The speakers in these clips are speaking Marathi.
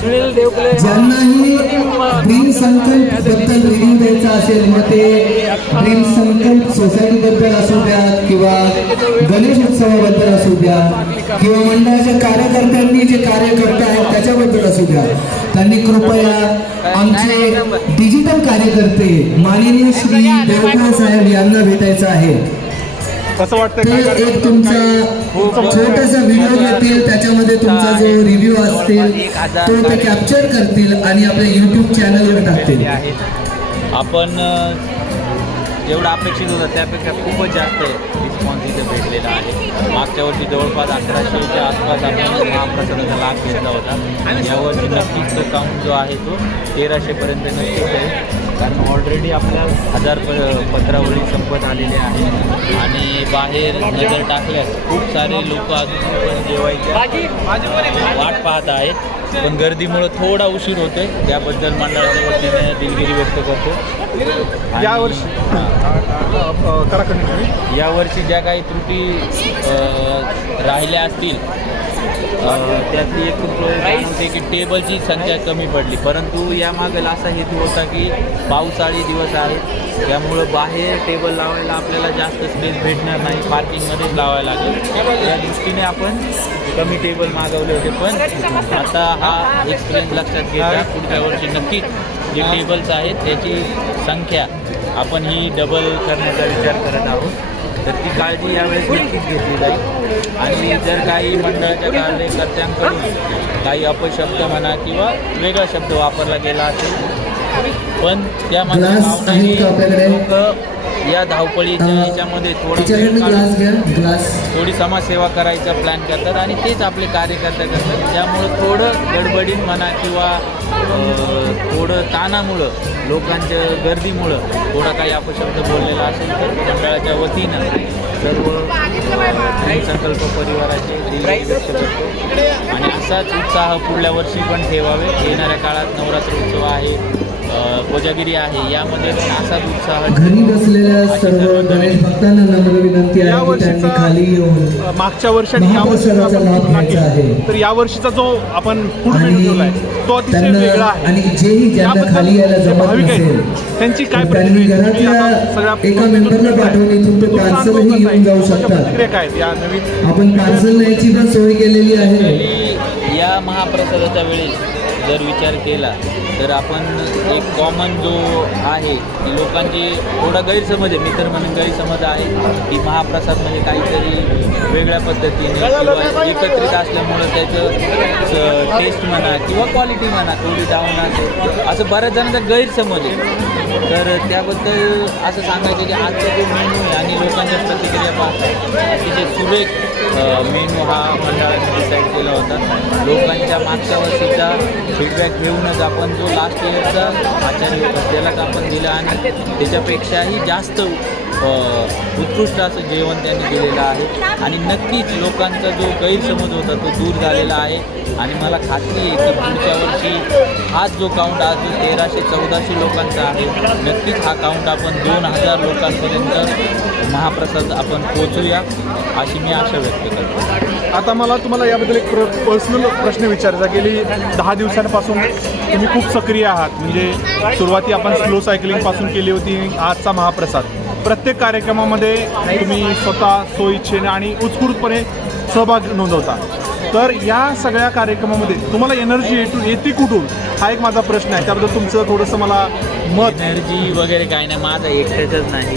सुनील देवकले ज्यांनाही संकल्पबद्दल रिव्ह्यू द्यायचा असेल मग ते संकल्प सोसायटी बद्दल असू द्या किंवा गणेश उत्सवाबद्दल असू द्या किंवा मंडळाच्या कार्यकर्त्यांनी जे कार्य करत आहेत त्याच्याबद्दल असू द्या त्यांनी कृपया आमचे डिजिटल कार्यकर्ते माननीय श्री देवकर साहेब यांना भेटायचं आहे. कसं वाटतंय? काय ते? एक तुमचा छोटासा व्हिडिओ घेतील त्याच्यामध्ये तुमचा जो रिव्ह्यू असतील तो ते कॅप्चर करतील आणि आपल्या युट्यूब चॅनलवर टाकतील. आपण जेवढं अपेक्षित होतं त्यापेक्षा खूपच जास्त रिस्पॉन्स इथे भेटलेला आहे. मागच्या वर्षी जवळपास अकराशेच्या आसपास आपण महाप्रसादाचा लाभ घेतला होता. आणि यावर्षी नक्कीच तो काउंट जो आहे तो तेराशेपर्यंत नक्कीच आहे. कारण ऑलरेडी आपल्या हजार प पत्रावळी संपत आलेले आहे. आणि बाहेर नजर टाकल्यास खूप सारे लोक अजून पण जेवायच्या वाट पाहत आहेत. पण गर्दीमुळं थोडा उशीर होतोय. त्याबद्दल मंडळाच्या वतीने दिलगिरी व्यक्त करतो. यावर्षी यावर्षी ज्या काही त्रुटी राहिल्या असतील त्यातली एक होते म्हणजे की टेबलची संख्या कमी पडली. परंतु यामागेल असा हेतू होता की पावसाळी दिवस आहेत. त्यामुळं बाहेर टेबल लावायला आपल्याला जास्त स्पेस भेटणार नाही. पार्किंगमध्येच लावायला लागेल. त्या दृष्टीने आपण कमी टेबल मागवले होते. पण आता हा एक्सपिरियन्स लक्षात घेता पुढच्या वर्षी नक्कीच जे टेबल्स आहेत त्याची संख्या आपण ही डबल करण्याचा विचार करत आहोत. तर ती काळजी यावेळेस नक्कीच घेतली जाईल. आणि जर काही मंडळाच्या कार्यकर्त्यांकडून काही अपशब्द म्हणा किंवा वेगळा शब्द वापरला गेला असेल पण त्यामध्ये का आपल्याकडे? लोक या धावपळीच्या ह्याच्यामध्ये थोडा समाजसेवा करायचा प्लॅन करतात आणि तेच आपले कार्यकर्ते करतात. त्यामुळं थोडं गडबडीत म्हणा किंवा थोडं ताणामुळं लोकांच्या गर्दीमुळं थोडा काही अपशब्द बोललेला असेल तर मंडळाच्या वतीनं सर्व संकल्प परिवाराचे दिलगिरी व्यक्त करतो आणि असाच उत्साह पुढल्या वर्षी पण ठेवावे. येणाऱ्या काळात नवरात्र उत्सव आहे कोजागिरी आहे. यामध्ये पण असाच उत्साह घरी बसलेल्या सर्व गणेश भक्तांना नम्र विनंती या आहे की त्यांनी खाली येऊन मागच्या वर्षी आणि या वर्षीचा महाप्रसादाचा लाभ घ्यायचा आहे. तर या वर्षीचा जो आपण ठेवलाय. तो अतिशय वेगळा आहे. भाविक त्यांची काय प्रतिक्रिया एका मेंबरला पाठवून इथून ते पार्सलही घेऊन जाऊ शकतात. काय आहेत या नवीन आपण पार्सल न्यायची पण सोय केलेली आहे. आणि या महाप्रसादाच्या वेळेस जर विचार केला तर आपण एक कॉमन जो आहे की लोकांची थोडा गैरसमज आहे. मी तर म्हणून गैरसमज आहे की महाप्रसाद म्हणजे काहीतरी वेगळ्या पद्धतीने किंवा एकत्रित असल्यामुळं त्याचं टेस्ट म्हणा किंवा क्वालिटी म्हणा थोडी डाऊन असेल असं बऱ्याच जणांचा गैरसमज आहे. तर त्याबद्दल असं सांगायचं की आजचा जो मेनू आहे आणि लोकांच्या प्रतिक्रिया पाहता अतिशय सुरेख मेनू हा मंडळाने डिसाईड केला होता. लोकांच्या मागच्या वर्षीचा फीडबॅक घेऊनच आपण जो लास्ट इयरचा आचार्य होता त्यालाच आपण दिलं आणि त्याच्यापेक्षाही जास्त उत्कृष्ट असं जेवण त्यांनी दिलेलं आहे. आणि नक्कीच लोकांचा जो गैरसमज होता तो दूर झालेला आहे. आणि मला खात्री आहे की पुढच्या वर्षी हाच जो काउंट आज जो तेराशे चौदाशे लोकांचा आहे नक्कीच हा काउंट आपण दोन हजार लोकांपर्यंत महाप्रसाद आपण पोचूया अशी मी आशा व्यक्त करतो. आता मला तुम्हाला याबद्दल एक प्र पर्सनल प्रश्न विचारायचा गेली दहा दिवसांपासून तुम्ही खूप सक्रिय आहात. म्हणजे सुरुवाती आपण स्लो सायकलिंगपासून केली होती आजचा महाप्रसाद. प्रत्येक कार्यक्रमामध्ये तुम्ही स्वतः सोयीच्छेने आणि उत्स्फूर्तपणे सहभाग नोंदवता. तर या सगळ्या कार्यक्रमामध्ये तुम्हाला एनर्जी येतो येते कुठून? हा एक माझा प्रश्न आहे. त्याबद्दल तुमचं थोडंसं मला मत. एनर्जी वगैरे काय नाही. माझं एकट्याचंच नाही.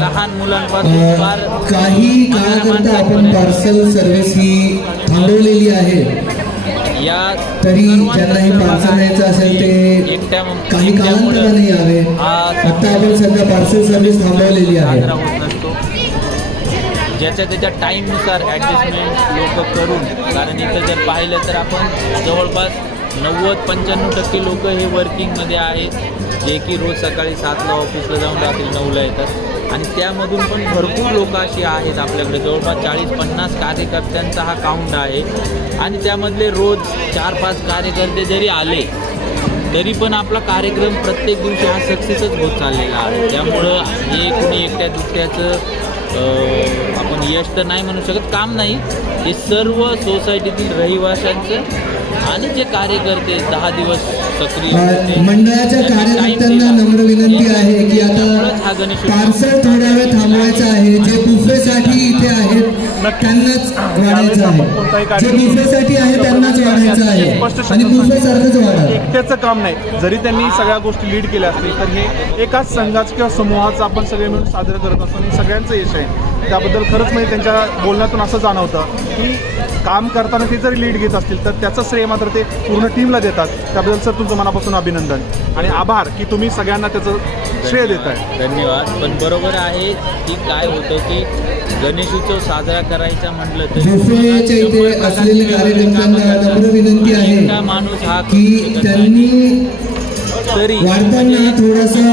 लहान मुलांपासून फार काही काळाकरता आपण पार्सल सर्व्हिस ही थांबवलेली आहे. या तरी ज्यांनाही पार्सल न्यायचं असेल ते एकट्या काही कालांतराने यावे. आता आपण सध्या पार्सल सर्व्हिस थांबवलेली आहे. ज्याच्या त्याच्या टाईमनुसार ॲडजस्टमेंट लोक करून कारण इथं जर पाहिलं तर आपण जवळपास नव्वद पंच्याण्णव टक्के लोक हे वर्किंगमध्ये आहेत जे की रोज सकाळी सातला ऑफिसला जाऊन रात्री नऊला येतात. आणि त्यामधून पण भरपूर लोक अशी आहेत आपल्याकडे जवळपास चाळीस पन्नास कार्यकर्त्यांचा हा काउंट आहे. आणि त्यामधले रोज चार पाच कार्यकर्ते जरी आले तरी पण आपला कार्यक्रम प्रत्येक दिवशी हा सक्सेसच होत चाललेला आहे. त्यामुळं हे कुणी एकट्या दुसऱ्याचं आपण यश तर नाही म्हणू शकत काम नाही. हे सर्व सोसायटीतील रहिवाशांचं आणि जे कार्यकर्ते दहा दिवस सक्रिय मंडळाच्या कार्यकर्त्यांना. नम्र विनंती आहे की आता पार्सल थोडा वेळ थांबवायचं आहे. जे बुफेसाठी इथे आहेत त्यांनाच वाढायचं आहे. जे बुफेसाठी आहे त्यांनाच वाढायचं आहे. आणि बुफे सारखंच वाढा एकट्याचं काम नाही. जरी त्यांनी सगळ्या गोष्टी लीड केल्या असतील तर हे एकाच संघाचं किंवा समूहाचं आपण सगळे मिळून साजरं करत असतो आणि सगळ्यांचं यश आहे. त्याबद्दल खरंच म्हणजे त्यांच्या बोलण्यातून असं जाणवतं की काम करताना ते जरी लीड घेत असतील तर त्याचं श्रेय मात्र ते पूर्ण टीमला देतात. त्याबद्दल सर तुमचं मनापासून अभिनंदन. आणि आभार की तुम्ही सगळ्यांना त्याचं श्रेय देत आहे धन्यवाद. पण बरोबर आहे की काय होतं की गणेश उत्सव साजरा करायचा म्हटलं तर माणूस हा तरी थोडंसं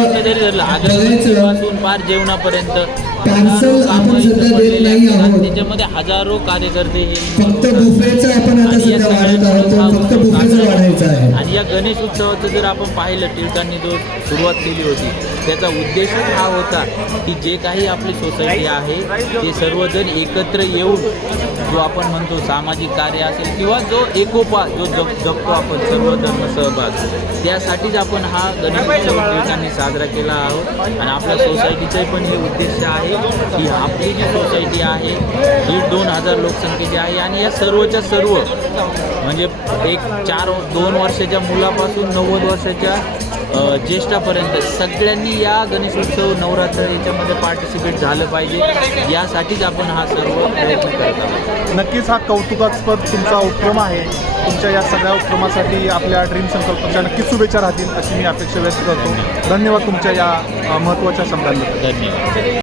पार जेवणापर्यंत पार्सल आपण सध्या देत नाही आहोत. त्याच्यामध्ये हजारो कार्यकर्ते हे फक्त बुफेचं आपण आता सध्या वाढत आहोत. हा फक्त उत्सव बुफेचं वाढायचं आहे. आणि या गणेश उत्सवाचं जर आपण पाहिलं टिळकांनी जो सुरुवात केली होती त्याचा उद्देशच हा होता की जे काही आपली सोसायटी आहे ते सर्वजण एकत्र येऊन जो आपण म्हणतो सामाजिक कार्य असेल किंवा जो एकोपा जो जप जपतो आपण सर्व धर्म सहभाग त्यासाठीच आपण हा गणेश उत्सव टिळकांनी साजरा केला आहोत. आणि आपल्या सोसायटीचं पण हे उद्देश आहे की आपली जी सोसायटी आहे दीड दोन हजार लोकसंख्येची आहे आणि या सर्वच्या सर्व म्हणजे एक चार दोन वर्षाच्या मुलापासून नव्वद वर्षाच्या ज्येष्ठापर्यंत सगळ्यांनी या गणेश उत्सव नवरात्र याच्यामध्ये पार्टिसिपेट झालं पाहिजे. यासाठीच आपण हा सर्व प्रयत्न करत आहोत. नक्कीच हा कौतुकास्पद तुमचा उपक्रम आहे. तुमच्या या सगळ्या उपक्रमासाठी आपल्या ड्रीम संकल्पच्या नक्कीच शुभेच्छा राहतील अशी मी अपेक्षा व्यक्त करतो. धन्यवाद तुमच्या या महत्त्वाच्या शब्दांबद्दल धन्यवाद.